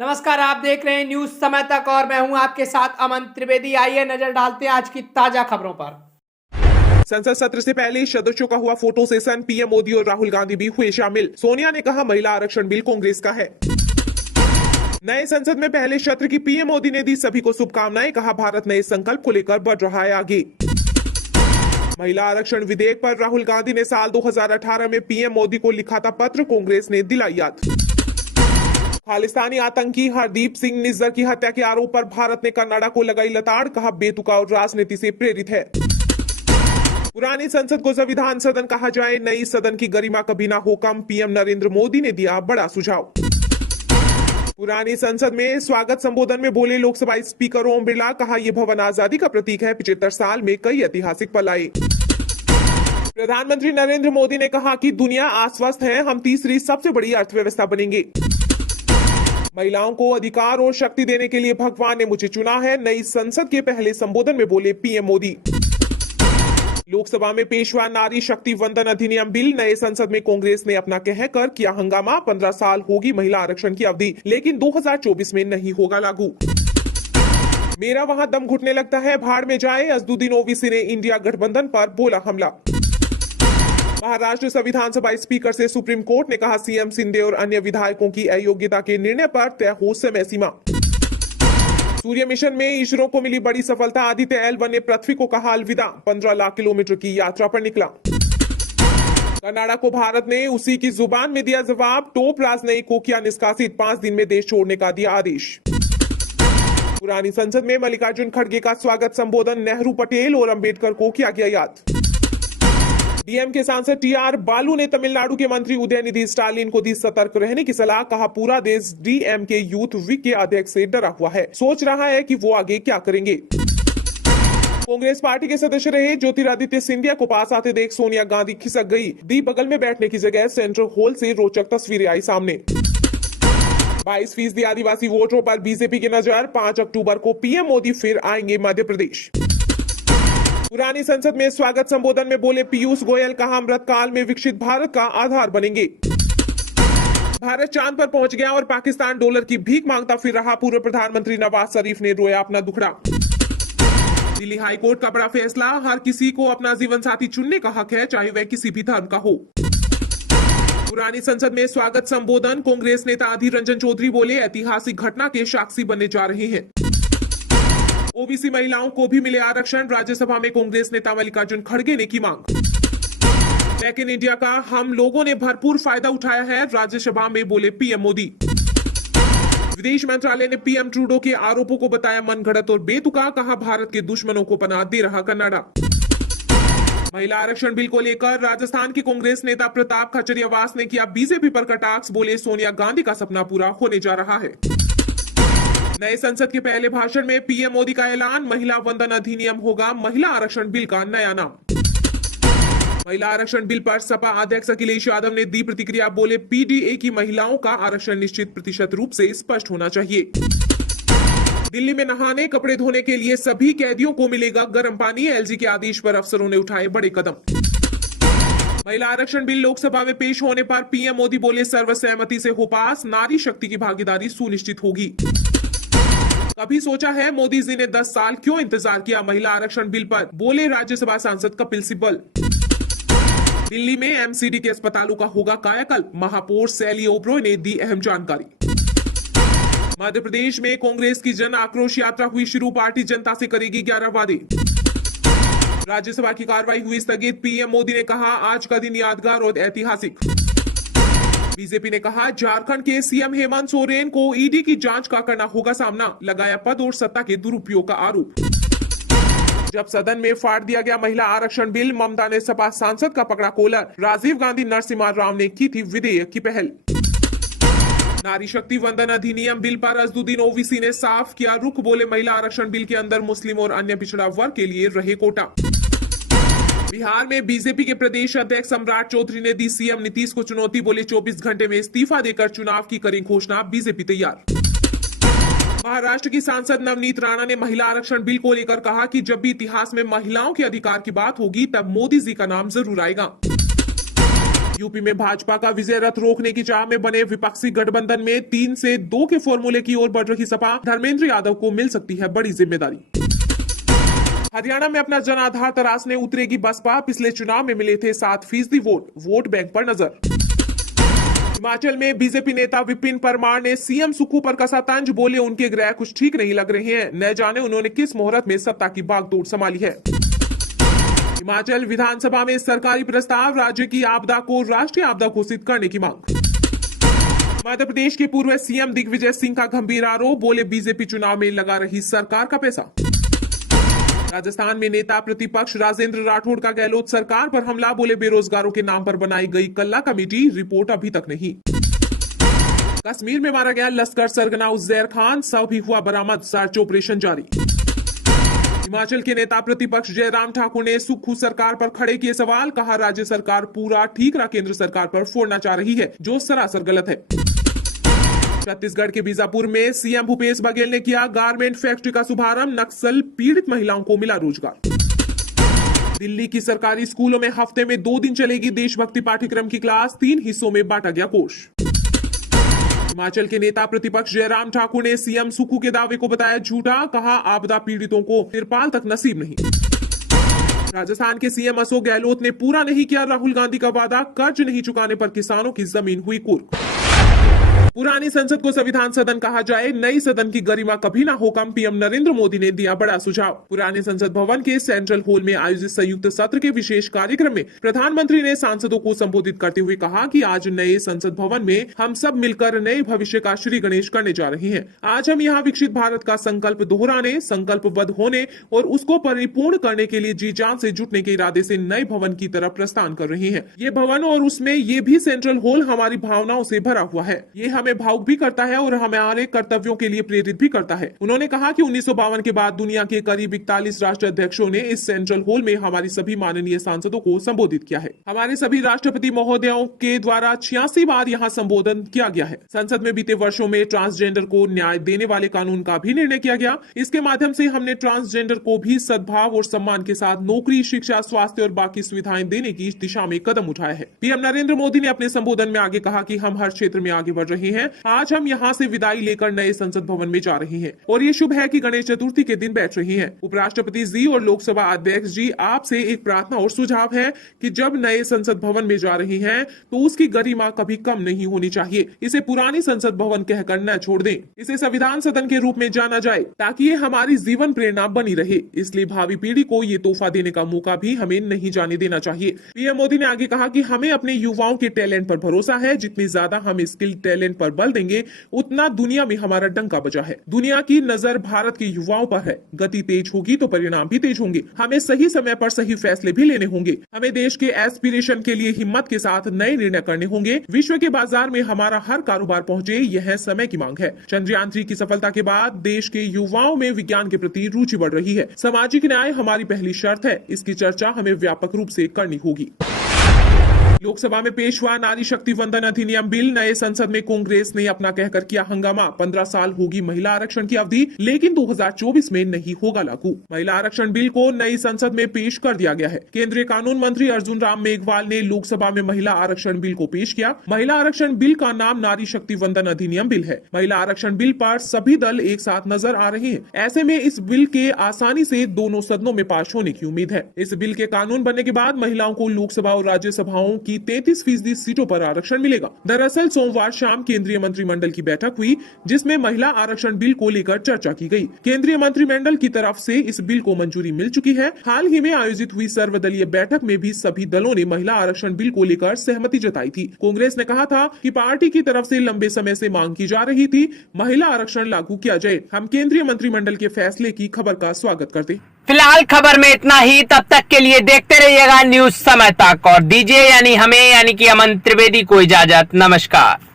नमस्कार, आप देख रहे हैं न्यूज समय तक और मैं हूं आपके साथ अमन त्रिवेदी। आइए नजर डालते हैं आज की ताजा खबरों पर। संसद सत्र से पहले सदस्यों का हुआ फोटो सेशन। पीएम मोदी और राहुल गांधी भी हुए शामिल। सोनिया ने कहा महिला आरक्षण बिल कांग्रेस का है। नए संसद में पहले सत्र की पीएम मोदी ने दी सभी को शुभकामनाएं। कहा भारत नए संकल्प को लेकर बढ़ रहा है आगे। महिला आरक्षण विधेयक पर राहुल गांधी ने साल 2018 में पीएम मोदी को लिखा था पत्र, कांग्रेस ने दिलाई याद। खालिस्तानी आतंकी हरदीप सिंह निज्जर की हत्या के आरोप पर भारत ने कनाडा को लगाई लताड़। कहा बेतुका और राजनीति से प्रेरित है। पुरानी संसद को संविधान सदन कहा जाए, नई सदन की गरिमा कभी ना हो कम। पीएम नरेंद्र मोदी ने दिया बड़ा सुझाव। पुरानी संसद में स्वागत संबोधन में बोले लोकसभा स्पीकर ओम बिरला। कहा यह भवन आजादी का प्रतीक है। 75 साल में कई ऐतिहासिक पल आए। प्रधानमंत्री नरेंद्र मोदी ने कहा कि दुनिया आश्वस्त है, हम तीसरी सबसे बड़ी अर्थव्यवस्था बनेंगे। महिलाओं को अधिकार और शक्ति देने के लिए भगवान ने मुझे चुना है। नई संसद के पहले संबोधन में बोले पीएम मोदी। लोकसभा में पेश हुआ नारी शक्ति वंदन अधिनियम बिल। नए संसद में कांग्रेस ने अपना कहकर किया हंगामा। 15 साल होगी महिला आरक्षण की अवधि, लेकिन 2024 में नहीं होगा लागू। मेरा वहां दम घुटने लगता है, भाड़ में जाए। अजदुद्दीन ओवैसी ने इंडिया गठबंधन पर बोला हमला। महाराष्ट्र विधानसभा स्पीकर से सुप्रीम कोर्ट ने कहा सीएम शिंदे और अन्य विधायकों की अयोग्यता के निर्णय पर तय हो समय सीमा। सूर्य मिशन में इसरो को मिली बड़ी सफलता। आदित्य L1 ने पृथ्वी को कहा अलविदा। 15 लाख किलोमीटर की यात्रा पर निकला। कनाडा को भारत ने उसी की जुबान में दिया जवाब। टॉप राजनयिक को किया निष्कासित। 5 दिन में देश छोड़ने का दिया आदेश। पुरानी संसद में मल्लिकार्जुन खड़गे का स्वागत संबोधन। नेहरू, पटेल और अंबेडकर को किया गया याद। डीएम के सांसद टीआर बालू ने तमिलनाडु के मंत्री उदयनिधि स्टालिन को दी सतर्क रहने की सलाह। कहा पूरा देश डीएम के यूथ विंग के अध्यक्ष से डरा हुआ है, सोच रहा है कि वो आगे क्या करेंगे। कांग्रेस पार्टी के सदस्य रहे ज्योतिरादित्य सिंधिया को पास आते देख सोनिया गांधी खिसक गई। दी बगल में बैठने की जगह सेंट्रल हॉल से रोचक तस्वीरें आई सामने। 22% आदिवासी वोटरों पर बीजेपी की नजर। 5 अक्टूबर को पीएम मोदी फिर आएंगे मध्य प्रदेश। पुरानी संसद में स्वागत संबोधन में बोले पीयूष गोयल। कहा अमृत काल में विकसित भारत का आधार बनेंगे। भारत चांद पर पहुंच गया और पाकिस्तान डॉलर की भीख मांगता फिर रहा। पूर्व प्रधानमंत्री नवाज शरीफ ने रोया अपना दुखड़ा। दिल्ली हाईकोर्ट का बड़ा फैसला। हर किसी को अपना जीवन साथी चुनने का हक है, चाहे वह किसी भी धर्म का हो। पुरानी संसद में स्वागत संबोधन। कांग्रेस नेता अधीर रंजन चौधरी बोले ऐतिहासिक घटना के साक्षी बनने जा रहे हैं। ओबीसी महिलाओं को भी मिले आरक्षण। राज्यसभा में कांग्रेस नेता मल्लिकार्जुन खड़गे ने की मांग। मेक इन इंडिया का हम लोगों ने भरपूर फायदा उठाया है। राज्यसभा में बोले पीएम मोदी। विदेश मंत्रालय ने पीएम ट्रूडो के आरोपों को बताया मनगढ़ंत और बेतुका। कहा भारत के दुश्मनों को पनाह दे रहा कनाडा। महिला आरक्षण बिल को लेकर राजस्थान के कांग्रेस नेता प्रताप खचरियावास ने किया बीजेपी पर कटाक्ष। बोले सोनिया गांधी का सपना पूरा होने जा रहा है। नए संसद के पहले भाषण में पीएम मोदी का ऐलान। महिला वंदन अधिनियम होगा महिला आरक्षण बिल का नया नाम। महिला आरक्षण बिल पर सपा अध्यक्ष अखिलेश यादव ने दी प्रतिक्रिया। बोले पीडीए की महिलाओं का आरक्षण निश्चित प्रतिशत रूप से स्पष्ट होना चाहिए। दिल्ली में नहाने कपड़े धोने के लिए सभी कैदियों को मिलेगा गर्म पानी। एलजी के आदेश पर अफसरों ने उठाए बड़े कदम। महिला आरक्षण बिल लोकसभा में पेश होने पर पीएम मोदी बोले सर्वसहमति से हो पास। नारी शक्ति की भागीदारी सुनिश्चित होगी। कभी सोचा है मोदी जी ने 10 साल क्यों इंतजार किया महिला आरक्षण बिल पर, बोले राज्यसभा सांसद कपिल सिब्बल। दिल्ली में एमसीडी के अस्पतालों का होगा कायाकल्प। महापौर सैली ओब्रॉय ने दी अहम जानकारी। मध्य प्रदेश में कांग्रेस की जन आक्रोश यात्रा हुई शुरू। पार्टी जनता से करेगी 11 वादे। राज्यसभा की कार्रवाई हुई स्थगित। पीएम मोदी ने कहा आज का दिन यादगार और ऐतिहासिक। बीजेपी ने कहा झारखंड के सीएम हेमंत सोरेन को ईडी की जांच का करना होगा सामना। लगाया पद और सत्ता के दुरुपयोग का आरोप। जब सदन में फाड़ दिया गया महिला आरक्षण बिल, ममता ने सपा सांसद का पकड़ा कॉलर। राजीव गांधी नरसिम्हा राव ने की थी विधेयक की पहल। नारी शक्ति वंदन अधिनियम बिल पर अजदुद्दीन ओवैसी ने साफ किया रुख। बोले महिला आरक्षण बिल के अंदर मुस्लिम और अन्य पिछड़ा वर्ग के लिए रहे कोटा। बिहार में बीजेपी के प्रदेश अध्यक्ष सम्राट चौधरी ने दी सीएम नीतीश को चुनौती। बोले 24 घंटे में इस्तीफा देकर चुनाव की करें घोषणा। बीजेपी तैयार। महाराष्ट्र की सांसद नवनीत राणा ने महिला आरक्षण बिल को लेकर कहा कि जब भी इतिहास में महिलाओं के अधिकार की बात होगी तब मोदी जी का नाम जरूर आएगा। यूपी में भाजपा का विजय रथ रोकने की चाह में बने विपक्षी गठबंधन में 3 से 2 के फॉर्मूले की ओर बढ़ रही सपा, धर्मेंद्र यादव को मिल सकती है बड़ी जिम्मेदारी। हरियाणा में अपना जनाधार तराशने उतरेगी बसपा, पिछले चुनाव में मिले थे 7% वोट बैंक पर नजर। हिमाचल में बीजेपी नेता विपिन परमार ने सीएम सुक्खू पर कसा तंज, बोले उनके ग्रह कुछ ठीक नहीं लग रहे हैं, न जाने उन्होंने किस मुहूर्त में सत्ता की बागडोर संभाली है। हिमाचल विधानसभा में सरकारी प्रस्ताव, राज्य की आपदा को राष्ट्रीय आपदा घोषित करने की मांग। मध्य प्रदेश के पूर्व सीएम दिग्विजय सिंह का गंभीर आरोप, बोले बीजेपी चुनाव में लगा रही सरकार का पैसा। राजस्थान में नेता प्रतिपक्ष राजेंद्र राठौड़ का गहलोत सरकार पर हमला, बोले बेरोजगारों के नाम पर बनाई गई कल्ला कमेटी, रिपोर्ट अभी तक नहीं। कश्मीर में मारा गया लश्कर सरगना उज्जैर खान, शव भी हुआ बरामद, सर्च ऑपरेशन जारी। हिमाचल के नेता प्रतिपक्ष जयराम ठाकुर ने सुक्खू सरकार पर खड़े किए सवाल, कहा राज्य सरकार पूरा ठीकरा केंद्र सरकार पर फोड़ना चाह रही है, जो सरासर गलत है। छत्तीसगढ़ के बीजापुर में सीएम भूपेश बघेल ने किया गारमेंट फैक्ट्री का शुभारंभ, नक्सल पीड़ित महिलाओं को मिला रोजगार। दिल्ली की सरकारी स्कूलों में हफ्ते में 2 दिन चलेगी देशभक्ति पाठ्यक्रम की क्लास, 3 हिस्सों में बांटा गया कोर्स। हिमाचल के नेता प्रतिपक्ष जयराम ठाकुर ने सीएम सुक्खू के दावे को बताया झूठा, कहा आपदा पीड़ितों को तिरपाल तक नसीब नहीं। राजस्थान के सीएम अशोक गहलोत ने पूरा नहीं किया राहुल गांधी का वादा, कर्ज नहीं चुकाने पर किसानों की जमीन हुई कुर्क। पुरानी संसद को संविधान सदन कहा जाए, नई सदन की गरिमा कभी ना हो कम, पीएम नरेंद्र मोदी ने दिया बड़ा सुझाव। पुराने संसद भवन के सेंट्रल हॉल में आयोजित संयुक्त सत्र के विशेष कार्यक्रम में प्रधानमंत्री ने सांसदों को संबोधित करते हुए कहा कि आज नए संसद भवन में हम सब मिलकर नए भविष्य का श्री गणेश करने जा रहे हैं। आज हम यहाँ विकसित भारत का संकल्प दोहराने, संकल्पबद्ध होने और उसको परिपूर्ण करने के लिए जी जान से जुटने के इरादे से नए भवन की तरफ प्रस्थान कर रहे हैं। ये भवन और उसमें ये भी सेंट्रल हॉल हमारी भावनाओं से भरा हुआ है। ये हमें भावुक भी करता है और हमारे कर्तव्यों के लिए प्रेरित भी करता है। उन्होंने कहा कि 1952 के बाद दुनिया के करीब 41 राष्ट्र अध्यक्षों ने इस सेंट्रल हॉल में हमारी सभी माननीय सांसदों को संबोधित किया है। हमारे सभी राष्ट्रपति महोदयों के द्वारा 86 बार यहाँ संबोधन किया गया है। संसद में बीते वर्षों में ट्रांसजेंडर को न्याय देने वाले कानून का भी निर्णय किया गया। इसके माध्यम से हमने ट्रांसजेंडर को भी सद्भाव और सम्मान के साथ नौकरी, शिक्षा, स्वास्थ्य और बाकी सुविधाएं देने की दिशा में कदम उठाया है। पीएम नरेंद्र मोदी ने अपने संबोधन में आगे कहा कि हम हर क्षेत्र में आगे बढ़ रहे हैं। आज हम यहाँ से विदाई लेकर नए संसद भवन में जा रहे हैं और ये शुभ है कि गणेश चतुर्थी के दिन बैठ रही हैं। उपराष्ट्रपति जी और लोकसभा अध्यक्ष जी, आपसे एक प्रार्थना और सुझाव है कि जब नए संसद भवन में जा रही हैं तो उसकी गरिमा कभी कम नहीं होनी चाहिए। इसे पुरानी संसद भवन कहकर न छोड़ दें। इसे संविधान सदन के रूप में जाना जाए ताकि ये हमारी जीवन प्रेरणा बनी रहे। इसलिए भावी पीढ़ी को ये तोहफा देने का मौका भी हमें नहीं जाने देना चाहिए। पीएम मोदी ने आगे कहा कि हमें अपने युवाओं के टैलेंट पर भरोसा है। जितनी ज्यादा हम स्किल टैलेंट पर बल देंगे उतना दुनिया में हमारा डंका बजा है। दुनिया की नजर भारत के युवाओं पर है। गति तेज होगी तो परिणाम भी तेज होंगे। हमें सही समय पर सही फैसले भी लेने होंगे। हमें देश के एस्पिरेशन के लिए हिम्मत के साथ नए निर्णय करने होंगे। विश्व के बाजार में हमारा हर कारोबार पहुंचे, यह समय की मांग है। चंद्रयान 3 की सफलता के बाद देश के युवाओं में विज्ञान के प्रति रुचि बढ़ रही है। सामाजिक न्याय हमारी पहली शर्त है। इसकी चर्चा हमें व्यापक रूप से करनी होगी। लोकसभा में पेश हुआ नारी शक्ति वंदन अधिनियम बिल। नए संसद में कांग्रेस ने अपना कहकर किया हंगामा। 15 साल होगी महिला आरक्षण की अवधि, लेकिन 2024 में नहीं होगा लागू। महिला आरक्षण बिल को नई संसद में पेश कर दिया गया है। केंद्रीय कानून मंत्री अर्जुन राम मेघवाल ने लोकसभा में महिला आरक्षण बिल को पेश किया। महिला आरक्षण बिल का नाम नारी शक्ति वंदन अधिनियम बिल है। महिला आरक्षण बिल पर सभी दल एक साथ नजर आ रहे हैं। ऐसे में इस बिल के आसानी से दोनों सदनों में पास होने की उम्मीद है। इस बिल के कानून बनने के बाद महिलाओं को लोकसभा और राज्यसभाओं की 33% सीटों पर आरक्षण मिलेगा। दरअसल सोमवार शाम केंद्रीय मंत्रिमंडल की बैठक हुई, जिसमें महिला आरक्षण बिल को लेकर चर्चा की गई। केंद्रीय मंत्रिमंडल की तरफ से इस बिल को मंजूरी मिल चुकी है। हाल ही में आयोजित हुई सर्वदलीय बैठक में भी सभी दलों ने महिला आरक्षण बिल को लेकर सहमति जताई थी। कांग्रेस ने कहा था कि पार्टी की तरफ से लंबे समय से मांग की जा रही थी, महिला आरक्षण लागू किया जाए। हम केंद्रीय मंत्रिमंडल के फैसले की खबर का स्वागत करते। फिलहाल खबर में इतना ही। तब तक के लिए देखते रहिएगा न्यूज समय तक और दीजिए यानी हमें यानी कि अमन त्रिवेदी को इजाजत। नमस्कार।